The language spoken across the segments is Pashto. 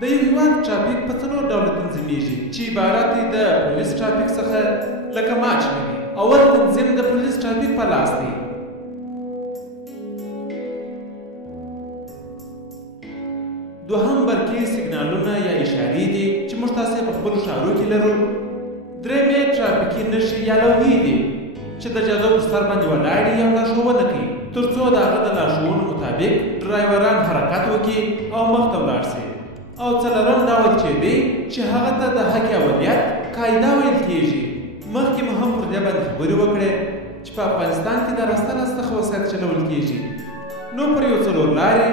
د یو هېواد ټرافیک په څلور ډوله تنظیمیږي چې عبارت دی د پولیس ټرافیک څخه لکه ما چې ویني. اول تنظیم د پولیس ټرافیک په لاس دی. دوهم برقي سیګنالونه یا اشارې دي چې موږ تاسې په خپلو ښارو کې لرو. درېیمې ټرافیکي نښې یا لوحې دي چې د جادو پر سر باندې ولاړ دي او لارښوونه کوي تر څو د هغه د لارښوونو مطابق ډرایوران حرکت وکړي او مخته ولاړ شي. او څلورم ډول چې دی چې هغه ته د حق اولیت قاعده ویل کېږي. مخکې مو هم پر دې باندې خبرې وکړې چې په افغانستان کې د راسته راسته څخه وسایط چلول کېږي. نو پر یو څلور لارې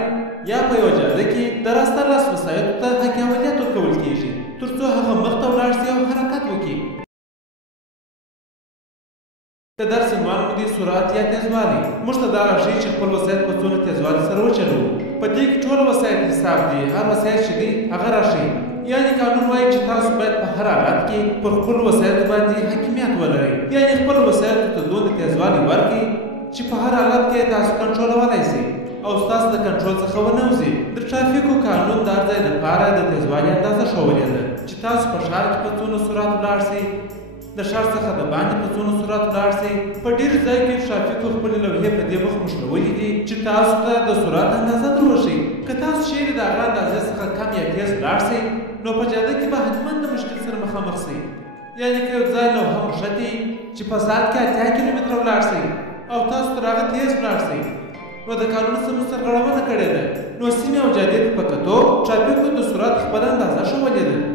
یا په یوه جاده کې د راسته راست وسایطو ته حق اولیت ورکول کېږي تر څو هغه مخته ولاړ شي او حرکت وکړي. د درس عنوان مو دی سرعت یا تیزوالی. موږ ته دا راښیي چې خپل وسایط په څومره تیزوالي سره وچلوو. په دې کې ټول وسایط حساب دي. هر وسایط چې دی هغه راښیي. یعنې قانون وایي چې تاسو باید په هر حالت کې پر خپلو وسایطو باندې حاکمیت ولرئ. یعنې خپلو وسایطو ته دومره تیزوالی ورکړئ چې په هر حالت کې تاسو کنټرولولی شئ او ستاسو د کنټرول څخه ونوځي. د ټرافیکو قانون د هر ځای دپاره د تیزوالي اندازه ښودلې ده چې تاسو په ښار کې په څونه سرعت ولاړ شئ، د ښار څخه د باندې په څونه سرعت ولاړ شئ. په ډېرو ځایو کې ټرافیکو خپلې لوحې په دې مخ موښلولي دي چې تاسو ته د سرعت اندازه در وښیي. که تاسو چیرې د هغه اندازې څخه کم یا تیز ولاړ شئ نو په جاده کې به حتما د مشکل سره مخامخ شئ. یعنې که یو ځای لوحه موښتې چې په ساعت کې 80 کیلومتره ولاړ شئ او تاسو تر هغه تیز ولاړ شئ نو د قانون څخه مو سرغړونه کړې ده. نو سیمې او جادې ته په کتو ټرافیکو د سرعت خپله اندازه ښودلې ده.